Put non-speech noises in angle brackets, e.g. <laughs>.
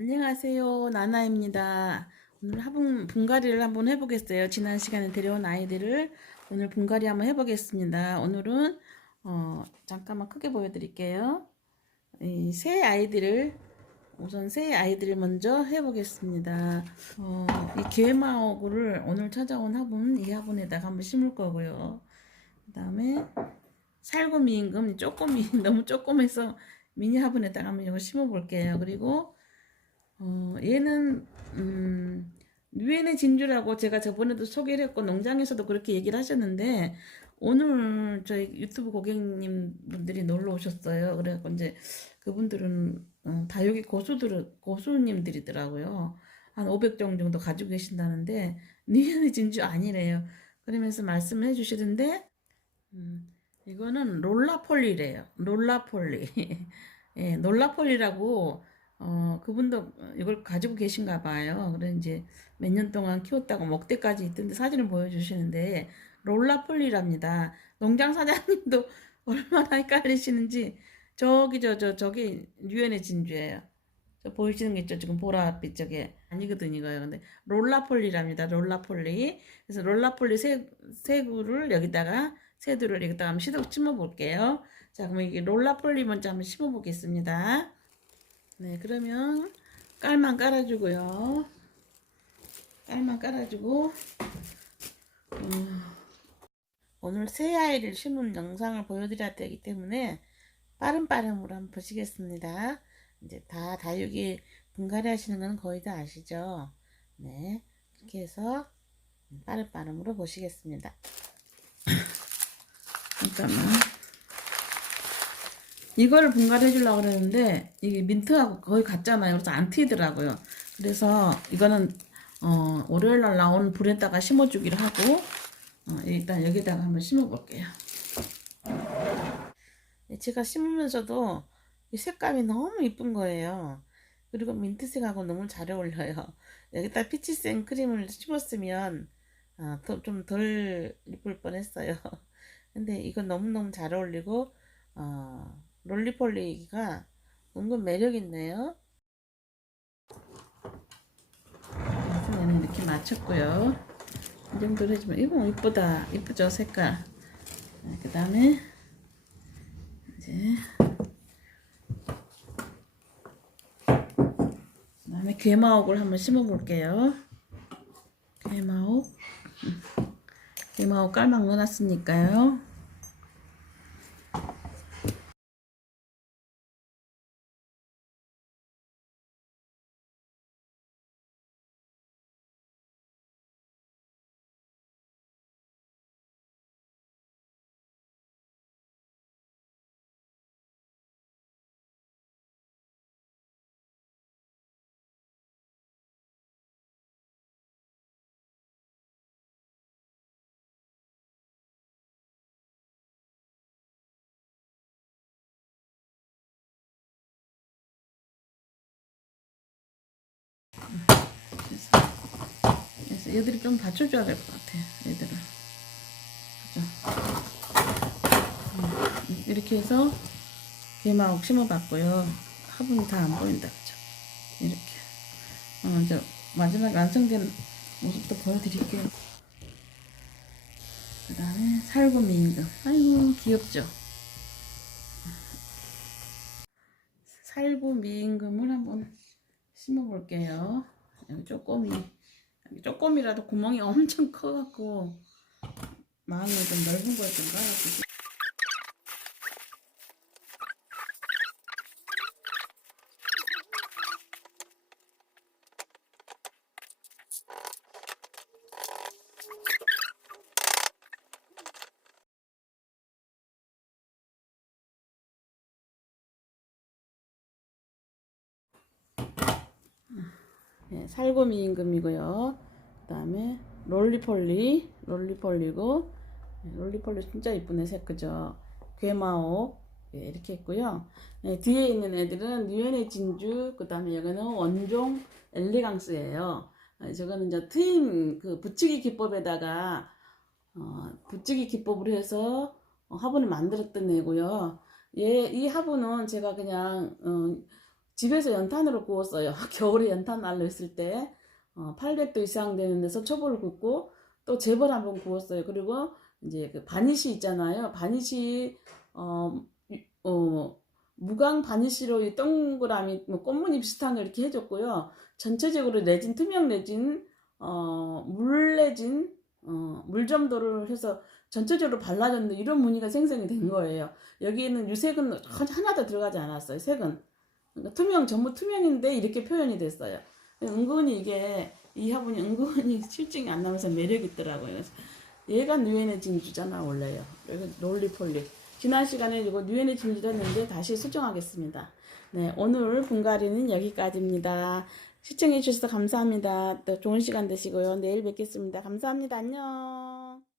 안녕하세요. 나나입니다. 오늘 화분 분갈이를 한번 해보겠어요. 지난 시간에 데려온 아이들을 오늘 분갈이 한번 해보겠습니다. 오늘은 어, 잠깐만 크게 보여드릴게요. 이새 아이들을 우선 새 아이들을 먼저 해보겠습니다. 어, 이 게마오구를 오늘 찾아온 화분 이 화분에다가 한번 심을 거고요. 그 다음에 살구미 임금 조금이 <laughs> 너무 조금해서 미니 화분에다가 한번 이거 심어 볼게요. 그리고 어, 얘는 음, 유엔의 진주라고 제가 저번에도 소개를 했고 농장에서도 그렇게 얘기를 하셨는데 오늘 저희 유튜브 고객님 분들이 놀러 오셨어요. 그래갖고 이제 그분들은 어, 다육이 고수들 고수님들이더라고요. 한 500종 정도 가지고 계신다는데 유엔의 진주 아니래요. 그러면서 말씀을 해주시던데 음, 이거는 롤라폴리래요. 롤라폴리. <laughs> 예, 롤라폴리라고 어, 그분도 이걸 가지고 계신가 봐요. 그래 이제 몇 년 동안 키웠다고 먹대까지 있던데 사진을 보여주시는데 롤라폴리랍니다. 농장 사장님도 <laughs> 얼마나 헷갈리시는지 저기 저 저 저 기 유엔의 진주예요. 저 보이시는 게 있죠? 지금 보라빛 저게 아니거든 이거요. 근데 롤라폴리랍니다. 롤라폴리. 그래서 롤라폴리 세 세구를 여기다가 세두를 여기다가 한번 시도 심어 볼게요. 자, 그럼 이게 롤라폴리 먼저 한번 심어 보겠습니다. 네, 그러면 깔만 깔아주고요. 깔만 깔아주고 음, 오늘 새 아이를 심은 영상을 보여드려야 되기 때문에 빠른 빠름으로 한번 보시겠습니다. 이제 다 다육이 분갈이 하시는 건 거의 다 아시죠? 네, 이렇게 해서 빠른 빠름으로 보시겠습니다. <laughs> 잠깐만. 이거를 분갈이 해주려고 그러는데 이게 민트하고 거의 같잖아요. 그래서 안 튀더라고요. 그래서 이거는 어, 월요일 날 나온 불에다가 심어주기로 하고 어, 일단 여기다가 한번 심어볼게요. 네, 제가 심으면서도 이 색감이 너무 이쁜 거예요. 그리고 민트색하고 너무 잘 어울려요. 여기다 피치 생 크림을 심었으면 어, 좀덜 이쁠 뻔했어요. <laughs> 근데 이건 너무너무 잘 어울리고 어, 롤리폴리가 은근 매력 있네요. 그래서 얘는 이렇게 맞췄고요. 이 정도로 해주면 이거 이쁘다. 이쁘죠 색깔. 그 다음에 이제 그 다음에 괴마옥을 한번 심어 볼게요. 괴마옥. 괴마옥 깔막 넣어놨으니까요. 그래서 얘들이 좀 받쳐줘야 될 것 같아. 얘들은. 그죠? 음, 이렇게 해서 개마옥 심어봤고요. 화분이 다 안 보인다. 그죠? 이렇게. 어, 이제 마지막 완성된 모습도 보여드릴게요. 그 다음에 살구미 임금. 아이고, 귀엽죠? 살구 미임금을 심어 볼게요. 여기 쪼꼬미. 여기 쪼꼬미라도 구멍이 <laughs> 엄청 커갖고 마음이 좀 넓은 깔 네, 살구미 임금이고요. 그 다음에 롤리폴리, 롤리폴리고 네, 롤리폴리 진짜 이쁘네 색 그죠? 괴마옥 네, 이렇게 있고요. 네, 뒤에 있는 애들은 뉴엔의 진주, 그 다음에 여기는 원종 엘리강스예요. 네, 저거는 이제 트임 그 붙이기 기법에다가 어, 붙이기 기법으로 해서 어, 화분을 만들었던 애고요. 얘, 이 화분은 제가 그냥 어, 집에서 연탄으로 구웠어요. <laughs> 겨울에 연탄 난로 있을 때 어, 800도 이상 되는 데서 초보를 굽고 또 재벌 한번 구웠어요. 그리고 이제 그 바니시 있잖아요. 바니시 어, 유- 어 무광 바니시로 이 동그라미 뭐 꽃무늬 비슷한 거 이렇게 해줬고요. 전체적으로 레진 투명 레진 어, 물 레진 어, 물점도를 해서 전체적으로 발라줬는데 이런 무늬가 생성이 된 거예요. 여기에는 유색은 하나도 들어가지 않았어요. 색은 그러니까 투명 전부 투명인데 이렇게 표현이 됐어요. 은근히 이게 이 화분이 은근히 <laughs> 실증이 안 나면서 매력 있더라고요. 얘가 뉴엔의 진주잖아 원래요. 그래서 롤리폴리. 지난 시간에 이거 뉴엔의 진주를 했는데 다시 수정하겠습니다. 네 오늘 분갈이는 여기까지입니다. 시청해 주셔서 감사합니다. 또 좋은 시간 되시고요. 내일 뵙겠습니다. 감사합니다. 안녕.